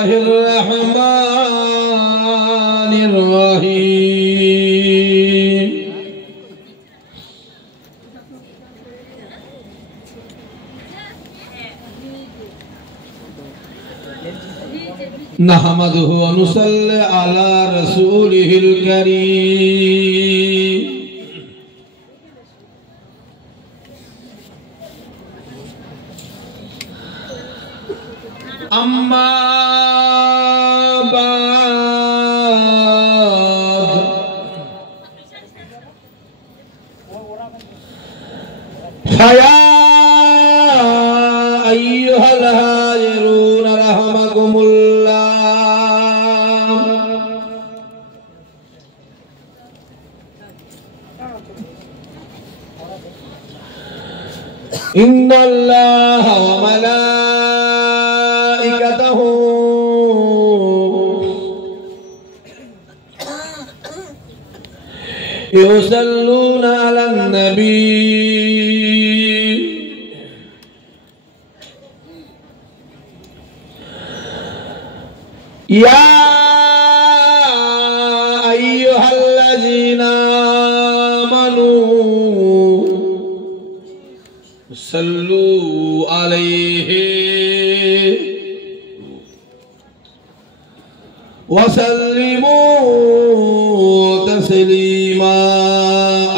বিসমিল্লাহির রহমানির রহিম। নাহমাদুহু ওয়া নুসাল্লি আলা রাসূলিহিল কারীম। আম্মা বা'দ ফায়া আইয়ুহাল হাজিরুন রাহমাকুমুল্লাহ। ইন্নাল্লাহা ওয়া মালাইকাতাহু ইউসাল্লুনা আলান নবী ইয়া আইয়ুহাল্লাযীনা আমানু সাল্লু আলাইহি ওয়া সাল্লিমু তাসলিমা।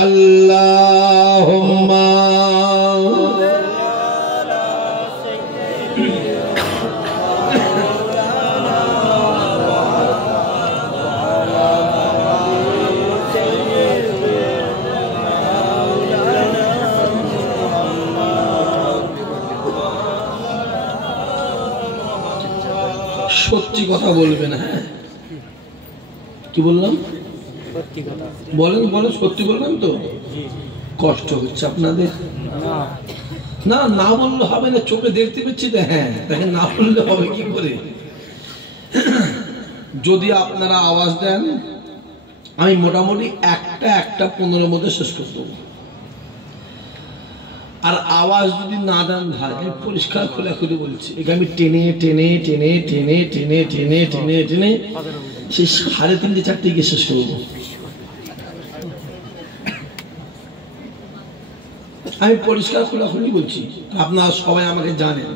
আল্লাহুম্মা সত্যি কথা বলবেন। হ্যাঁ, কি বললাম? সত্যি কথা বলেন। বলেন, সত্যি বলবেন তো? কষ্ট হচ্ছে আপনাদের? না, না বললে হবে না। চোখে দেখতে পাচ্ছি তো। হ্যাঁ, তাকে না বললে হবে কি করে? যদি আপনারা আওয়াজ দেন, আমি মোটামুটি একটা 15 মধ্যে শেষ করে দেবো। আর আওয়াজ যদি না দেন ভাই, আমি পরিষ্কার খোলাখুলি বলছি, এখানে আমি টেনে টেনে টেনে টেনে টেনে টেনে টেনে টেনে সেই 3:30 4টে গিয়ে শেষ করবো। আমি পরিষ্কার খোলাখুলি বলছি, আপনারা সবাই আমাকে জানেন।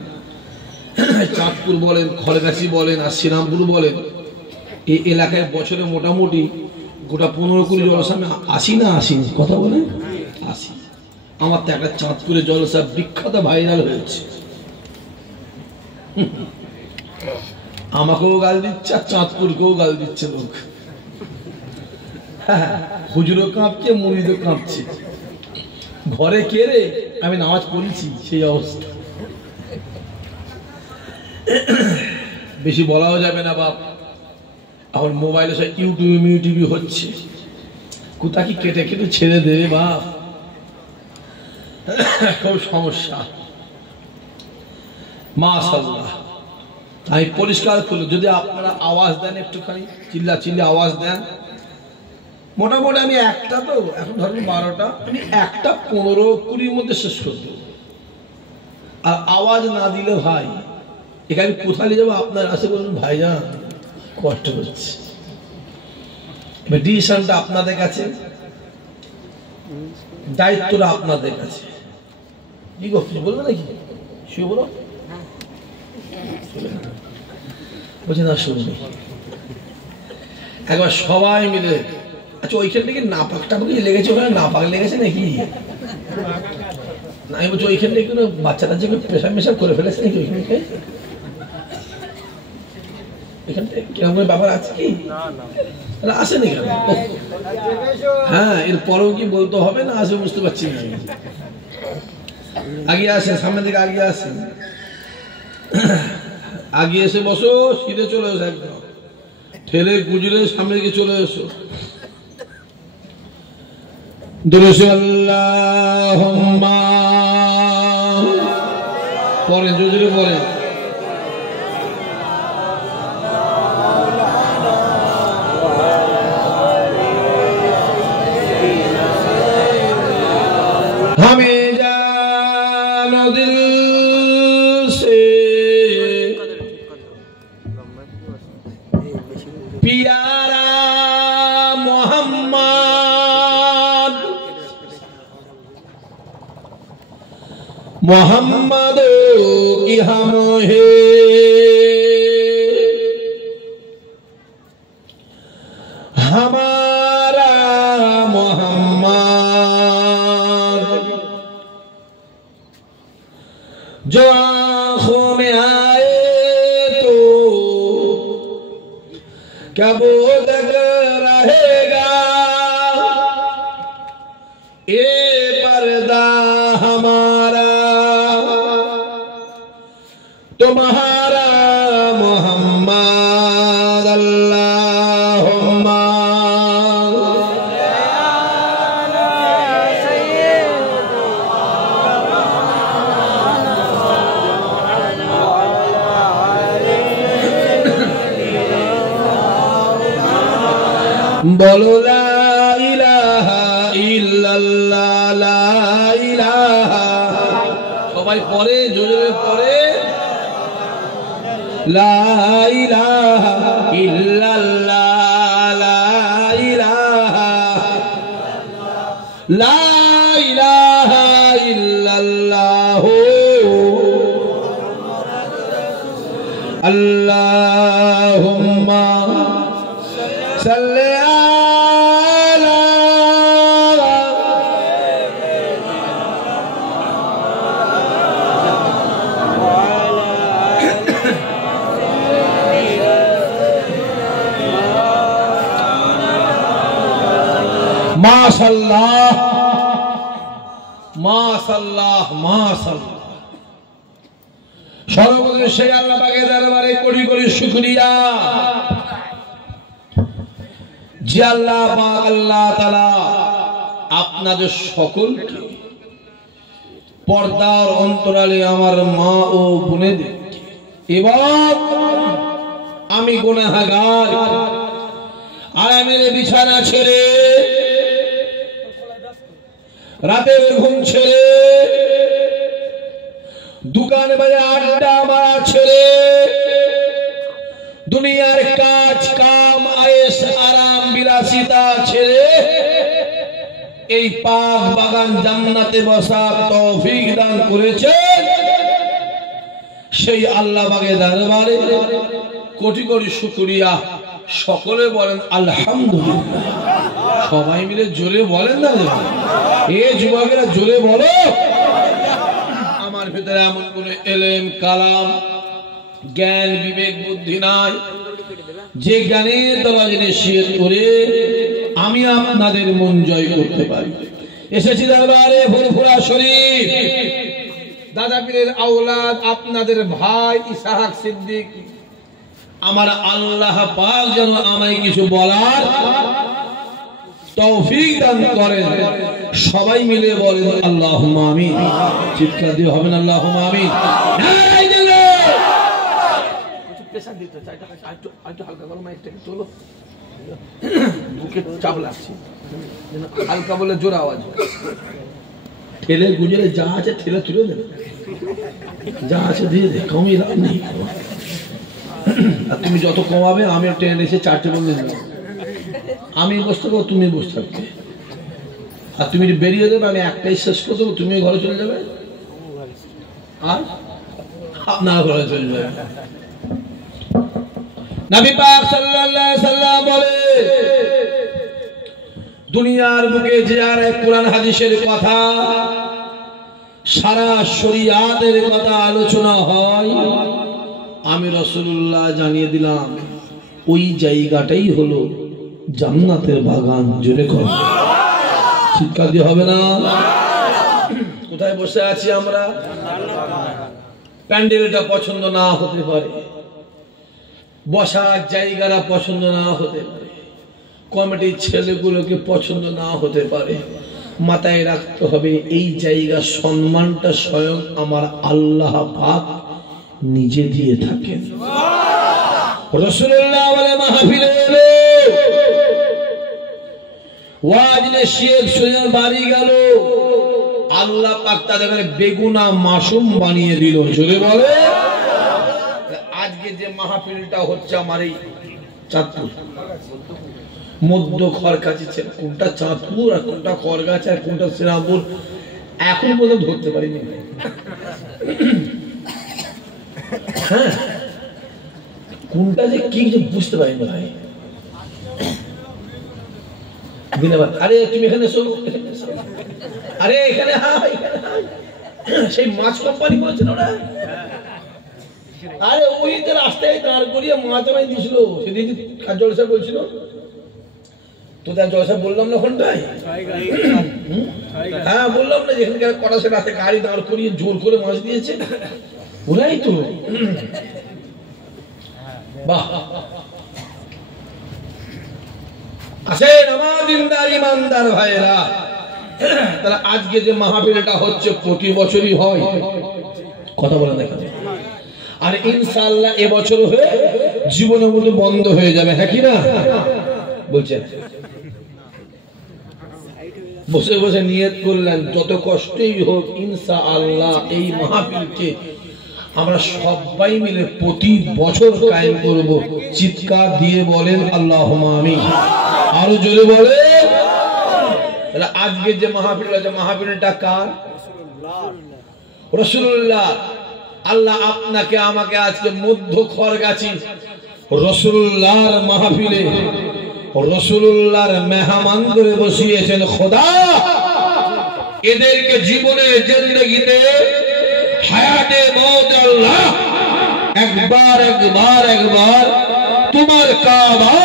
চাঁদপুর বলেন, খড়গাছি বলেন, আর শ্রীরামপুর বলেন, এই এলাকায় বছরে মোটামুটি গোটা 15-20 জলসা আমি আসিনি কথা বলেন, আসি। আমার তো একটা চাঁদপুরের জলসা বিখ্যাত ভাইরাল হয়েছে। আমাকেও গাল দিচ্ছে আর চাঁদপুরকেও গাল দিচ্ছে লোক। হুজুরও কাঁপছে, মুরিদও কাঁপছে। ঘরে কে রে? আমি নামাজ পড়েছি, সেই অবস্থা। বেশি বলাও যাবে না বাপ। এখন মোবাইলে সব ইউটিউব হচ্ছে, কোথা কি কেটে কেটে ছেড়ে দেবে বাপ, খুব সমস্যা। মাশাআল্লাহ। আমি পরিষ্কার করলো, যদি আপনারা আওয়াজ দেন, একটুখানি চিল্লা আওয়াজ দেন, মোটামুটি আমি একটা, তো এখন ধরুন 12টা, আমি 1:15-20 মধ্যে শেষ করে দেবো। আর আওয়াজ না দিলে ভাই, এখানে কোথায় নিয়ে যাবো? আপনার আসে বলুন ভাইজান, কষ্ট হচ্ছে। এবার ডিসিশনটা আপনাদের কাছে, দায়িত্বটা আপনাদের কাছে। কি গো, কিছু বলবে নাকি? শুয়ে বলো। বলছি না, শুনবি একবার সবাই মিলে। আচ্ছা, ওইখান থেকে নাপাক টাপাক লেগেছে, ওখানে নাপাক লেগেছে নাকি? না, আমি বলছি ওইখান থেকে কোনো বাচ্চা টাচ্চা পেশাব মেশাব করে ফেলেছে নাকি ওইখান থেকে? এখান থেকে কিরকম ব্যাপার আছে কি? আসেনি কেন? হ্যাঁ, এর পরেও কি বলতে হবে না? আসে, বুঝতে পারছি না। আগে আসে, সামনে দিকে আগে আসে, আগে এসে বসো, সিধে চলে এসো, একদম ঠেলে গুজরে সামনে দিকে চলে এসো। আল্লাহুম্মা পরে জোরে পরে। हमें जानो दिल से मोहम्मद की हम है हमारा मोहम्मद जो आंखों में आए तो क्या बोध रहेगा ये पर्दा हमारा तुम्हारा मोहम्मद अल्लाहुम्मा बोलो ला इलाहा इल्लल्लाह ला इलाहा সবাই পড়ে জোরে পড়ে লা ইলাহা ইল্লাল্লাহ লা ইলাহা লা ইলাহা ইল্লাল্লাহ আল্লাহুম্মা সাল্লি माशाल्लाह माशाल्लाह माशाल्लाह সর্বপ্রথমে সেই আল্লাহ পাকের দরবারে কোটি কোটি শুকরিয়া যে আল্লাহ পাক আল্লাহ তাআলা আপনাদের সকলকে পর্দার অন্তরালে আমার মা ও বোনেদের এবং আমি গুনাহগার আরামের বিছানা ছেড়ে রাতের ঘুম ছেড়ে দোকান বাজার আড্ডা মারা ছেড়ে দুনিয়ার কাজ কাম আয়েশ আরাম বিলাসিতা ছেড়ে এই পাক বাগান জান্নাতে বসার তৌফিক দান করেছেন সেই আল্লাহ পাকের দরবারে কোটি কোটি শুকরিয়া সকলে বলেন আলহামদুলিল্লাহ সবাই মিলে জোরে বলেন না এই যুবকেরা জোরে বলো আমার ভিতরে এমন কোন ইলম কালাম জ্ঞান বিবেক বুদ্ধি নাই যে জ্ঞানের দরজা নিশ্চিত করে আমি আপনাদের মন জয় করতে পারি এসেছি দরবারে ফুরফুরা শরীফ দাদা পীরের আওলাদ আপনাদের ভাই ইসহাক সিদ্দিক আমার আল্লাহ পাক যেন আমায় কিছু বলার তৌফিক দান করেন সবাই মিলে বলেন আল্লাহুম্মা আমিন চিৎকার দিয়ে হবে না আল্লাহুম্মা আমিন নারায়ে জিল্লাহ একটু প্রেসার দিতে চাই একটু হালকা করো মাইকটাকে তোলো বুকে চাপ লাগছে হালকা বলে জোর আওয়াজ ঠেলে গুজরে যা আছে ঠেলে তুলে দেন যা আছে দিয়ে দে কমই লাভ নেই আর তুমি যত কমাবে আমি ট্রেন এসে চারটে বন্ধ দেবো আমি বসতে পারবো তুমি বসে থাকবে আর তুমি বেরিয়ে দেবে আমি একটাই শেষ করে দেবো তুমি ঘরে চলে যাবে আর আপনার ঘরে চলে যাবে নবী পাক সাল্লাল্লাহু আলাইহি সাল্লাম বলে দুনিয়ার বুকে যে আর কোরআন হাদিসের কথা সারা শরীয়তের কথা আলোচনা হয় আমি রাসূলুল্লাহ জানিয়ে দিলাম ওই জায়গাটাই হলো জান্নাতের বাগান জোরে কথা চিৎকার দিয়ে হবে না কোথায় বসে আছি আমরা প্যান্ডেলটা পছন্দ না হতে পারে বসার জায়গাটা পছন্দ না হতে পারে কমিটির ছেলেগুলোকে পছন্দ না হতে পারে মাথায় রাখতে হবে এই জায়গা সম্মানটা স্বয়ং আমার আল্লাহ পাক নিজে দিয়ে থাকেন রাসূলুল্লাহ বলে মাহফিলে এলো ওয়াজ শেখ সুজন বাড়ি গেল আল্লাহ পাক তাদের বেগুনা মাসুম বানিয়ে দিল জোরে বলে আজকে যে মাহফিলটা হচ্ছে আমার এই চাঁদপুর মধ্য খড়গাছি কোনটা চাঁদপুর আর কোনটা খড়গাছি আর কোনটা শ্রীরামপুর এখন পর্যন্ত ধরতে পারিনি হ্যাঁ, কোনটা যে কি যে বুঝতে পারি না ভাই। আরে তুমি এখানে এসো, আরে এখানে সেই মাছ কোম্পানি করেছেন ওরা। আরে ওই যে রাস্তায় দাঁড় করিয়ে মাছ আমায় দিয়েছিল সেদিন কাজ জলসা বলছিল তো, তার জলসা বললাম না ওখানটায়। হ্যাঁ বললাম না, যেখানকার কটা সে রাতে গাড়ি দাঁড় করিয়ে জোর করে মাছ দিয়েছে ওরাই তো। বাহ, আসেন আমার দিনদার ইমানদার ভাইরা। তাহলে আজকে যে মাহফিলটা হচ্ছে প্রতি বছরই হয়, কথা বলে দেখেন, আর ইনশাআল্লাহ এবছর হয়ে জীবনের মধ্যে বন্ধ হয়ে যাবে। হ্যাঁ কি না বলছেন? বসে বসে নিয়ত করলেন যত কষ্টই হোক ইনশাআল্লাহ এই মাহফিলকে আমরা সবাই মিলে প্রতি বছর কায়েম করব। চিৎকার দিয়ে বলেন আল্লাহুম্মা আমিন। আরো জোরে বলে। তাহলে আজকে যে মাহফিল আছে, মাহফিলটা কার? রাসূলুল্লাহ। আল্লাহ আপনাকে আমাকে আজকে মধ্য খড়গাছি রাসূলুল্লাহর মাহফিলে রাসূলুল্লাহর মেহমান করে বসিয়েছেন। খোদা এদেরকে জীবনে জিন্দেগিতে হায়াতে মওত আল্লাহ একবার একবার একবার তোমার কাবা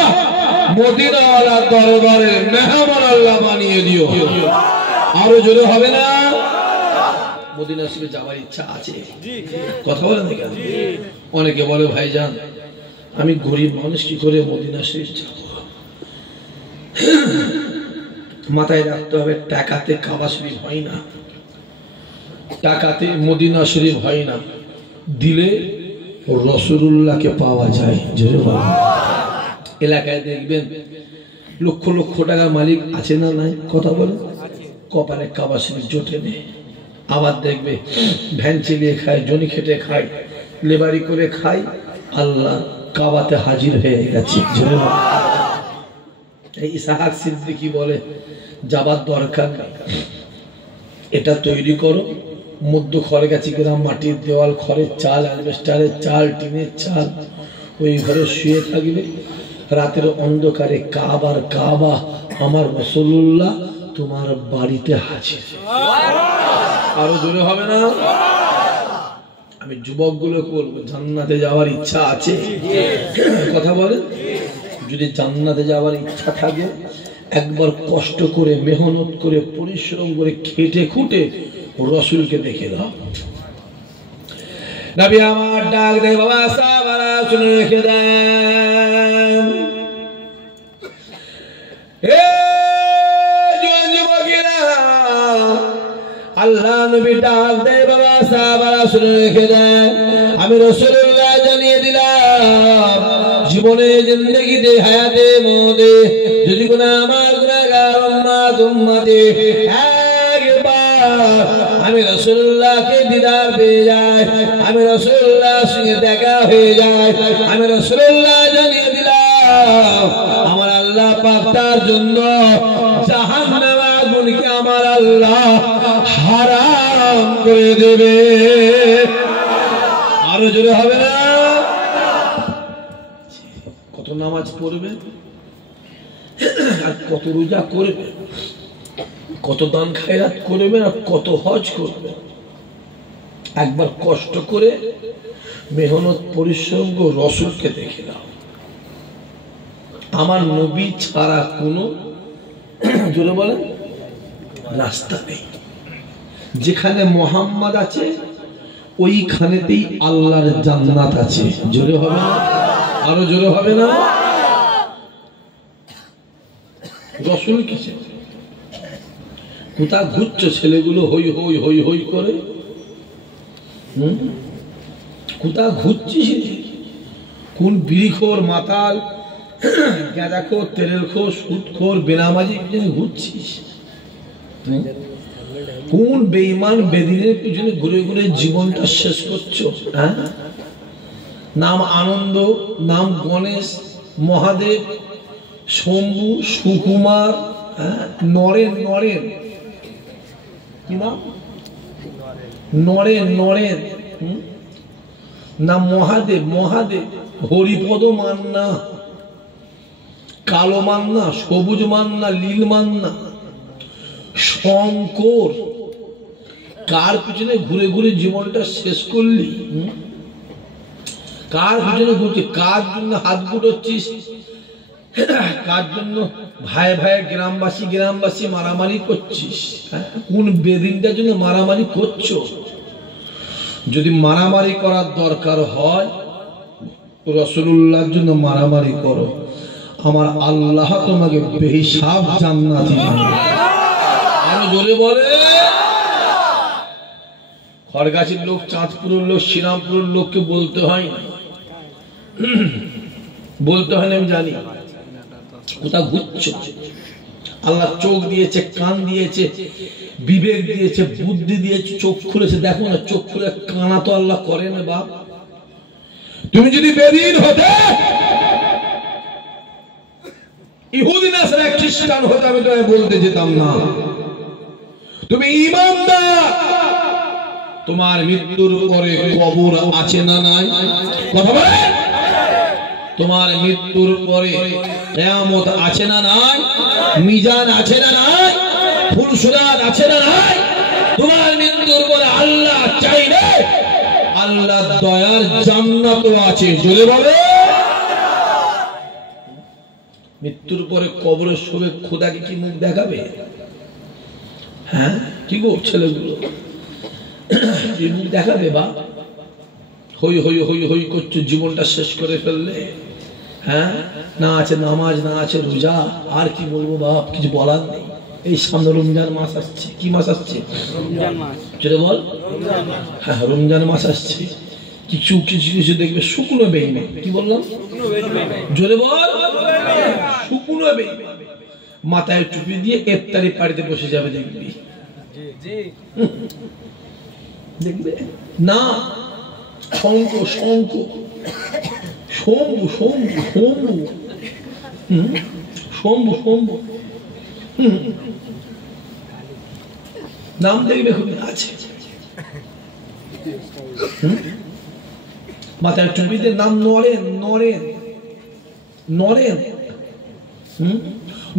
মদিনা ওয়ালা দরবারের মেহমান আল্লাহ বানিয়ে দিও। আরো জোরে হবে না? মদিনা শরীফে যাওয়ার ইচ্ছা আছে, কথা বলেন না কেন? অনেকে বলে ভাইজান আমি গরিব মানুষ কি করে মদিনা শরীফ যাব? মাথায় রাখতে হবে টাকাতে কাবা শরীফ হয় না, টাকাতে মদিনা শরীফ হয় না, দিলে রাসূলুল্লাহকে পাওয়া যায়। জোরে বলেন। এলাকায় দেখবেন লক্ষ লক্ষ টাকার মালিক আছে না নাই, কথা বলেন, কপালে কাবা শরীফ জোটে নেই। আবার দেখবে ভ্যান চালিয়ে খায়, জনি খেটে খায়, লেবারি করে খায়, আল্লাহ কাবাতে হাজির হয়ে গেছে। জোরে বলেন। এই ইসহাক সিদ্দিকী বলে যাবার দরকার নেই, এটা তৈরি করো, মধ্য খড়গাছি গ্রাম, মাটির দেওয়াল, খড়ের চাল, অ্যালবেস্টারের চাল, টিনের চাল, ওই ঘরে শুয়ে থাকবে, রাতের অন্ধকারে কাবার কাবা আমার রাসূলুল্লাহ তোমার বাড়িতে হাজির। আরো জোরে হবে না? আমি যুবকগুলো বলবো জান্নাতে যাওয়ার ইচ্ছা আছে, কথা বলেন। যদি জান্নাতে যাওয়ার ইচ্ছা থাকে একবার কষ্ট করে মেহনত করে পরিশ্রম করে খেটে খুঁটে রাসূলকে দেখে দাও। নবী আমার ডাক দেয়, বাবা সাহাবারা শুনে রেখে দেন, এ যুবকেরা, আল্লাহ নবী ডাক দেয়, বাবা সাহাবারা শুনে রেখে দেন, আমি রাসূলুল্লাহ জানিয়ে দিলাম জীবনে জিন্দেগিতে হায়াতে মওতে যদি কোন আমার গুনাহগার উম্মত উম্মতে একবার আমি রাসূলুল্লাহকে দিদার পেয়ে যাই, আমি রাসূলুল্লাহর সঙ্গে দেখা হয়ে যায়, আমি রাসূলুল্লাহ জানিয়ে দিলাম আমার আল্লাহ পাক তার জন্য জাহান্নামের আগুনকে আমার আল্লাহ হারাম করে দেবে। আরো জোরে হবে না? কত নামাজ পড়বে আর কত রোজা করবে, কত দান খায়রাত করবে আর কত হজ করবে, একবার কষ্ট করে মেহনত পরিশ্রম করে রাসূলকে দেখে নাও। আমার নবী ছাড়া কোনো জোরে বলেন রাস্তা নেই। যেখানে মুহাম্মদ আছে ওইখানেতেই আল্লাহর জান্নাত আছে। জোরে হবে না? আরো জোরে হবে না? রাসূল কিসে কোথা ঘুরছে ছেলেগুলো হই হই হই হই করে? কোথা ঘুরছিস? কোন বিড়িখোর, মাতাল, গাঁজাখোর, তেলেলখোর, সুদখোর, বেনামাজি পিছনে ঘুরছিস? কোন বেঈমান বেদিনের পিছনে ঘুরে ঘুরে জীবনটা শেষ করছো? হ্যাঁ, নাম আনন্দ, নাম গণেশ, মহাদেব, শম্ভু, সুকুমার, নরেন, নরেন কি নাম? নরেন, নরেন না মহাদেব, মহাদেব হরিপদ মান্না, কালো মান্না, সবুজ মান্না, লীল মান্না, শঙ্কর, কার পিছনে ঘুরে ঘুরে জীবনটা শেষ করলি? কার পিছনে ঘুরছিস? কার জন্য হাত গুটোচ্ছিস? কার জন্য ভাই ভাই গ্রামবাসী গ্রামবাসী মারামারি করছিস? কোন বেদিনটার জন্য মারামারি করছো? যদি মারামারি করার দরকার হয় রাসূলুল্লাহর জন্য মারামারি করো, আমার আল্লাহ তোমাকে বেহিসাব জান্নাতি বানাবে। আরো জোরে বলে। খড়গাছির লোক, চাঁদপুরের লোক, শ্রীরামপুরের লোককে বলতে হয় না, বলতে হয় না, আমি জানি কোথাও ঘুরছো। আল্লাহ চোখ দিয়েছে, কান দিয়েছে, বিবেক দিয়েছে, বুদ্ধি দিয়েছে, চোখ খুলেছে। দেখো না, চোখ খুলে কানা তো আল্লাহ করে না বাপ। তুমি যদি বেদিন হতে, ইহুদি নাসারা খ্রিস্টান হতে, আমি তোমায় বলতে যেতাম না। তুমি ঈমানদার, তোমার মৃত্যুর পরে কবর আছে না নাই? কথা বলে। তোমার মৃত্যুর পরে কিয়ামত আছে না নাই? মিজান আছে না নাই? ফুলসুরাত আছে না নাই? তোমার মৃত্যুর পরে আল্লাহ চাইলে আল্লাহ দয়ার জান্নাত আছে। জোরে বলে। মৃত্যুর পরে কবরে শোবে, খোদাকে কি মুখ দেখাবে? হ্যাঁ কি গো ছেলেগুলো, কি মুখ দেখাবে? বা হই হই হই হই করছো, জীবনটা শেষ করে ফেললে। হ্যাঁ, না আছে নামাজ, না আছে রোজা, আর কি বলবো বাপ, কিছু বলার নেই। এই সামনে রমজান মাস আসছে। কি মাস আসছে? রমজান মাস। চলে বল। হ্যাঁ, রমজান মাস আসছে। কিছু কিছু কিছু দেখবে শুকনো বেঈমান। কি বললাম? জোরে বল। শুকনো বেঈমান মাথায় টুপি দিয়ে ইফতারি পাড়িতে বসে যাবে, দেখবি। দেখবে না, শঙ্খ শঙ্খ শম্ভু শম্ভু শম্ভু শম্ভু শম্ভু নাম দেখবে খুবই আছে। মাথায় টুপিতে নাম নরেন, নরেন নরেন,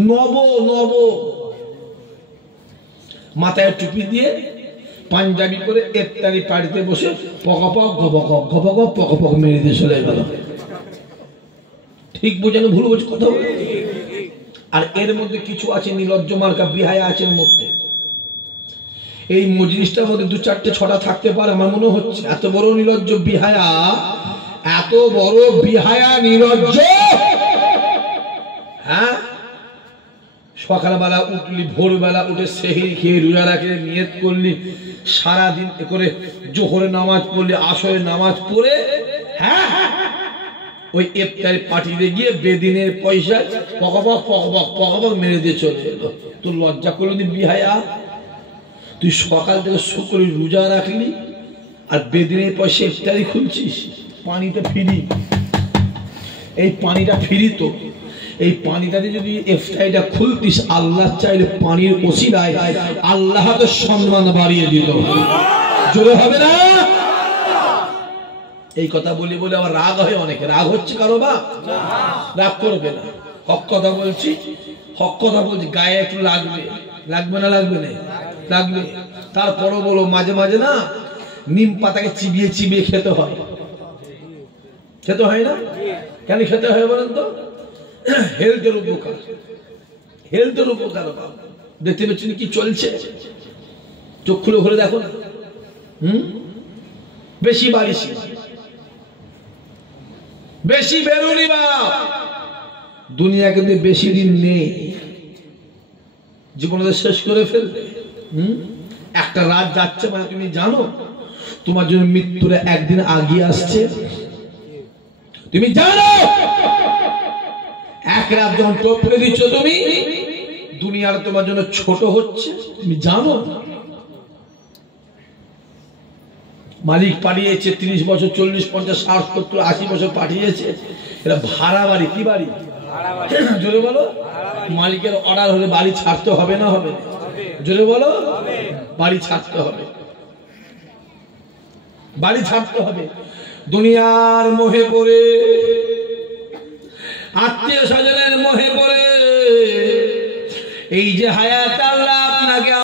নব নব। মাথায় টুপি দিয়ে পাঞ্জাবি করে ইফতারি পাড়িতে বসে পকপক গপকক গপকক পকপক মেরে দিয়ে চলে গেল। ঠিক বোঝানো ভুল বলছি কথা। আর এর মধ্যে কিছু আছে নির্লজ্জ মার্কা বিহায়া আছে এর মধ্যে। এই মজলিসটার মধ্যে 2, 4, 6টা থাকতে পারে আমার মনে হচ্ছে। এত বড় নির্লজ্জ বিহায়া, এত বড় বিহায়া নির্লজ্জ। হ্যাঁ, সকালবেলা উঠলি, ভোরবেলা উঠে সেহরি খেয়ে রোজা রাখে নিয়ত করলি, সারাদিন করে জোহরে নামাজ পড়লি, আসরে নামাজ পড়ে, হ্যাঁ ওই ইফতারি পার্টিতে গিয়ে বেদিনের পয়সা পকপক পকপক পকপক মেরে দিয়ে চলে এলো। তোর লজ্জা করলো নি বিহায়া? তুই সকাল থেকে শুক্রে রোজা রাখলি আর বেদিনের পয়সা ইফতারি খুলছিস। পানিটা ফ্রি, এই পানিটা ফ্রি। তো এই পানিটাতে যদি ইফতারিটা খুলতিস, আল্লাহ চাইলে পানির ওসিলায় আল্লাহ তো সম্মান বাড়িয়ে দিল। জোরে হবে না? এই কথা বলি বলে আবার রাগ হয় অনেকে। রাগ হচ্ছে কারো? বা রাগ করবে না, হক কথা বলছি, হক কথা বলছি। গায়ে একটু লাগবে, লাগবে না? লাগবে না? লাগবে। তারপরও বলো, মাঝে মাঝে না নিম পাতাকে চিবিয়ে চিবিয়ে খেতে হয়। খেতে হয় না? কেন খেতে হয় বলেন তো? হেলথের উপকার, হেলথের উপকার। দেখতে পাচ্ছেন কি চলছে? চোখ খুলে খুলে দেখো না। বেশি বারিশ, বেশি বেরোনি বা দুনিয়া কিন্তু বেশি দিন নেই, জীবনে শেষ করে ফেলবে। একটা রাত যাচ্ছে মানে তুমি জানো তোমার জন্য মৃত্যুর একদিন আগে আসছে। তুমি জানো এক রাত যখন টপকে দিচ্ছ তুমি, দুনিয়ার তোমার জন্য ছোট হচ্ছে। তুমি জানো মালিক পাঠিয়েছে 30 বছর, 40, 50, 60, 70, 80 বছর পাঠিয়েছে। এটা ভাড়া বাড়ি। কি বাড়ি? জোরে বলো। মালিকের অর্ডার হলে বাড়ি ছাড়তে হবে না? হবে। জোরে বলো। বাড়ি ছাড়তে হবে। বাড়ি ছাড়তে হবে, দুনিয়ার মোহে পড়ে, আত্মীয় স্বজনের মোহে পড়ে এই যে হায়াত আল্লাহ